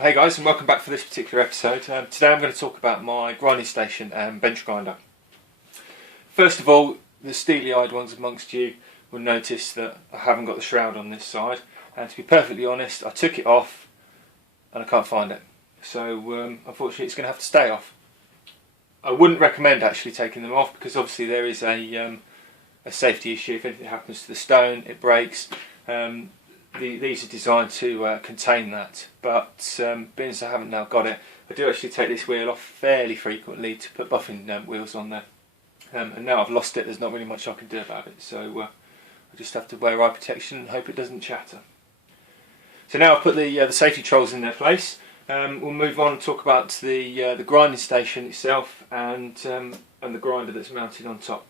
Hey guys, and welcome back for this particular episode. Today I'm going to talk about my grinding station and bench grinder. First of all, the steely-eyed ones amongst you will notice that I haven't got the shroud on this side, and to be perfectly honest, I took it off and I can't find it. So unfortunately it's going to have to stay off. I wouldn't recommend actually taking them off because obviously there is a safety issue. If anything happens to the stone, it breaks. These are designed to contain that, but being as I haven't now got it, I do actually take this wheel off fairly frequently to put buffing wheels on there. And now I've lost it, there's not really much I can do about it, so I just have to wear eye protection and hope it doesn't chatter. So now I've put the safety trolls in their place. We'll move on and talk about the grinding station itself and the grinder that's mounted on top.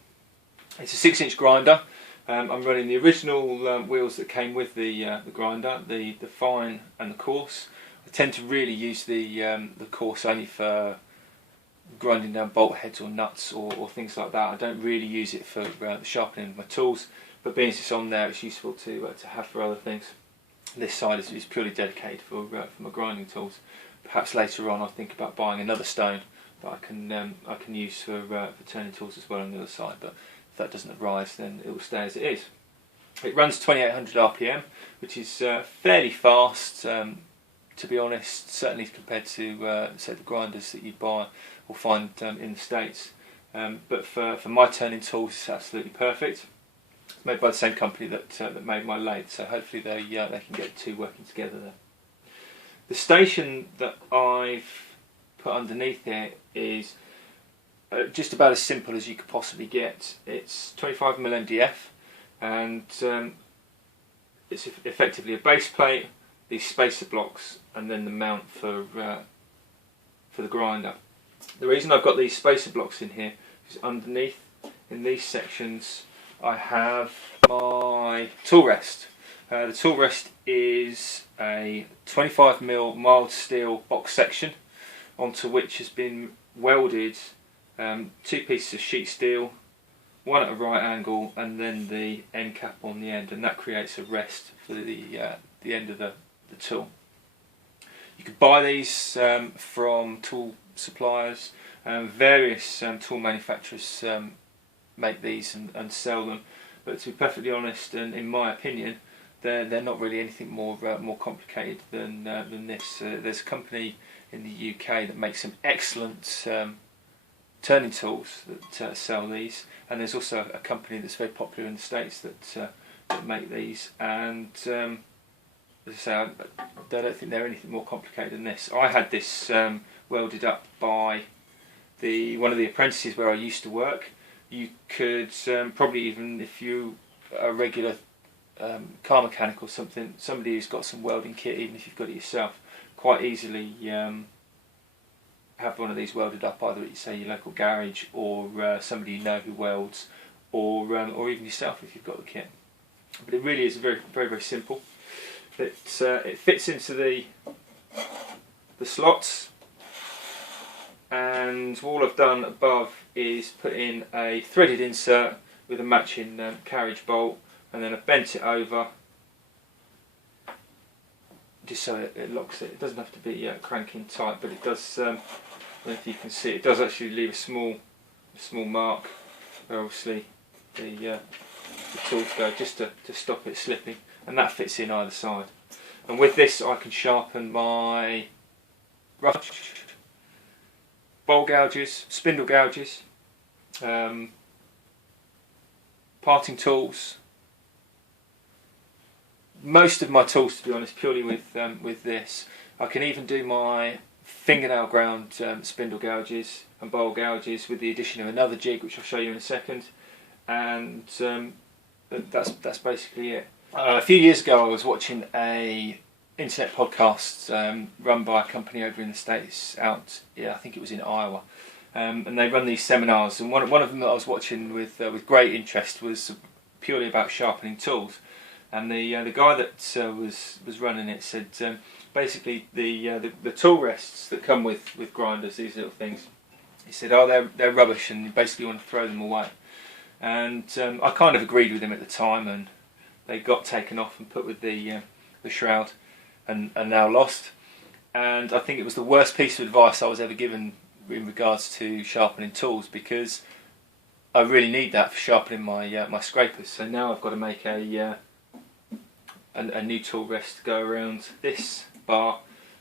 It's a 6-inch grinder. I'm running the original wheels that came with the grinder, the fine and the coarse. I tend to really use the coarse only for grinding down bolt heads or nuts or things like that. I don't really use it for the sharpening of my tools, but being it's on there, it's useful to have for other things. This side is purely dedicated for my grinding tools. Perhaps later on I'll think about buying another stone that I can use for turning tools as well on the other side. But if that doesn't arise, then it will stay as it is. It runs 2800 RPM, which is fairly fast, to be honest, certainly compared to say the grinders that you buy or find in the States. But for my turning tools, it's absolutely perfect. It's made by the same company that made my lathe, so hopefully they can get two working together there. The station that I've put underneath here is just about as simple as you could possibly get. It's 25mm MDF, and it's effectively a base plate, these spacer blocks, and then the mount for the grinder. The reason I've got these spacer blocks in here is underneath, in these sections, I have my tool rest. The tool rest is a 25mm mild steel box section onto which has been welded two pieces of sheet steel, one at a right angle and then the end cap on the end, and that creates a rest for the end of the tool. You could buy these from tool suppliers. Various tool manufacturers make these and sell them, but to be perfectly honest, and in my opinion, they're not really anything more complicated than this. There's a company in the UK that makes some excellent turning tools that sell these, and there's also a company that's very popular in the States that make these, and as I say, I don't think they're anything more complicated than this. I had this welded up by one of the apprentices where I used to work. You could probably, even if you are a regular car mechanic or something, somebody who's got some welding kit, even if you've got it yourself, quite easily have one of these welded up, either at say your local garage or somebody you know who welds, or even yourself if you've got the kit. But it really is very very simple. It fits into the slots, and all I've done above is put in a threaded insert with a matching carriage bolt, and then I've bent it over just so it locks it. It doesn't have to be cranking tight, but it does. I don't know if you can see, it does actually leave a small mark where obviously the tools go, just to stop it slipping, and that fits in either side. And with this I can sharpen my rough bowl gouges, spindle gouges, parting tools. Most of my tools, to be honest, purely with this. I can even do my fingernail ground spindle gouges and bowl gouges with the addition of another jig, which I'll show you in a second. And that's basically it. A few years ago, I was watching a internet podcast run by a company over in the States. I think it was in Iowa, and they run these seminars. And one of them that I was watching with great interest was purely about sharpening tools. And the guy that was running it said basically the tool rests that come with grinders, these little things, he said, oh, they're rubbish, and you basically want to throw them away. And I kind of agreed with him at the time, and they got taken off and put with the shroud, and now lost. and I think it was the worst piece of advice I was ever given in regards to sharpening tools, because I really need that for sharpening my my scrapers. So now I've got to make a new tool rest to go around this bar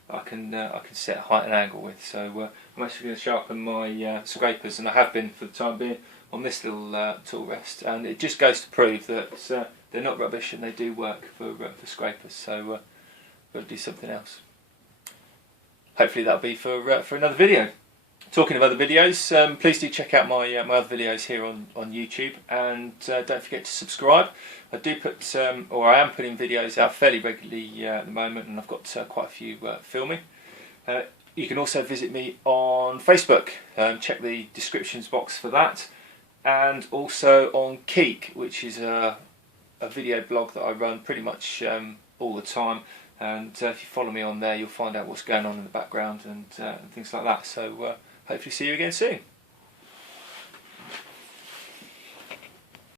I can set height and angle with. So I'm actually going to sharpen my scrapers, and I have been for the time being, on this little tool rest, and it just goes to prove that they're not rubbish and they do work for scrapers. So I've got to do something else. Hopefully that'll be for another video. Talking of other videos, please do check out my my other videos here on YouTube, and don't forget to subscribe. I do put, or I am putting videos out fairly regularly at the moment, and I've got quite a few filming. You can also visit me on Facebook. Check the descriptions box for that, and also on Keek, which is a video blog that I run pretty much all the time. And if you follow me on there, you'll find out what's going on in the background and things like that. So hopefully see you again soon.